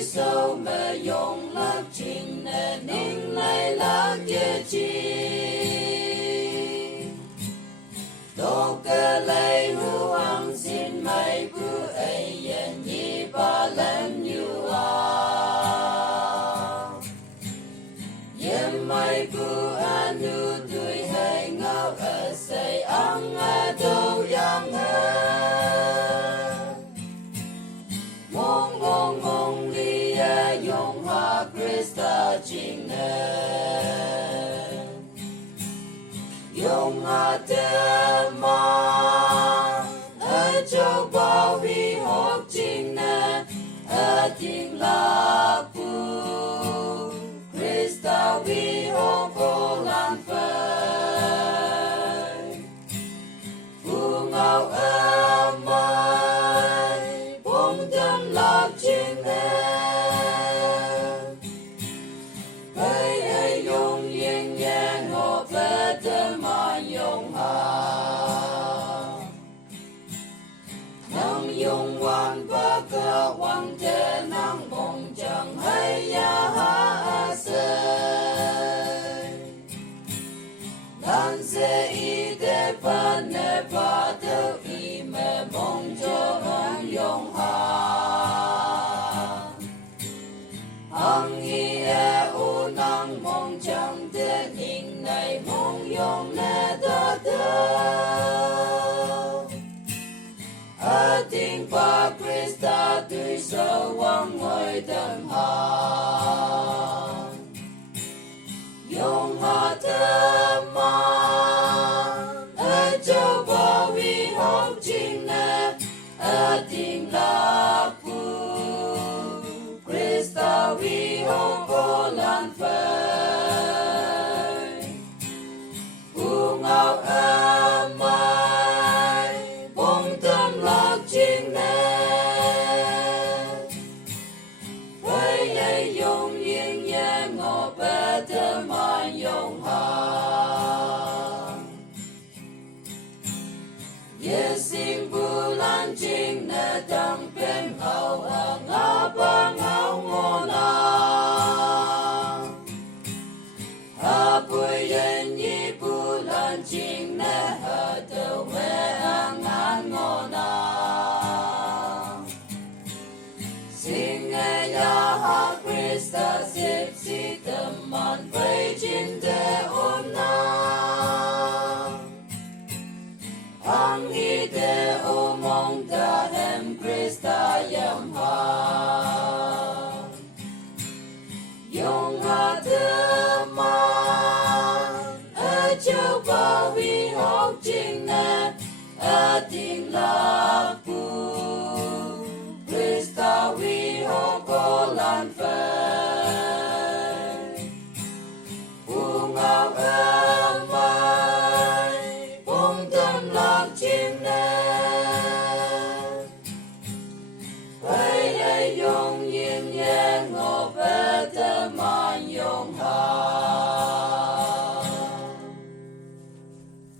tuy sâu mà dùng lắc trình nè nín này lắc kia chi đồ cơ lấy hữu ăn xin mày cứ ấy yên nhi ba lên như yên mày cứ ăn nu tươi hay ngao ở say ăn ở đâu yang mong mong mong đi dùng hoa Krista chính dùng hoa thế mà ở châu bao vi hốt chính ở tình la pu Krista vi hốt vô lan phơi phu ngao âm mai bông tâm lạc chính bây ấy dùng yên nhẹ ngộ về tâm mà dùng hà nang dùng quan ba cơ quan thế nang mong chẳng hay ya ha se dan se i de pa ne pa de i me mong cho an dùng hà hằng i e u nang mong chẳng thế nhìn này mong dùng ne da ở tình ba Krista tươi sâu quang ngôi tâm hồn dùng hòa thơm mà ở châu bao vi hốc chính nè ở tình la pu Krista vi hốc vô lan phơi u ngao âm mai bông tâm lạc chính nè với ấy dùng yên nhẹ ngộ bê thơ mà dùng hà ye sinh bu lan chính nè tăng bên hậu ở ngã ba ngáo ngô na hà bùi yên nhi bu lan chính nè hà tàu mẹ ang an ngô na xin nghe ya ha Krista xếp si tâm man vây chính thế ôm na hằng nghi thế ôm mong ta em Krista yam ha dùng hạ thơm mà ở châu bao vi hốc chính nè ở tình la pu Krista vi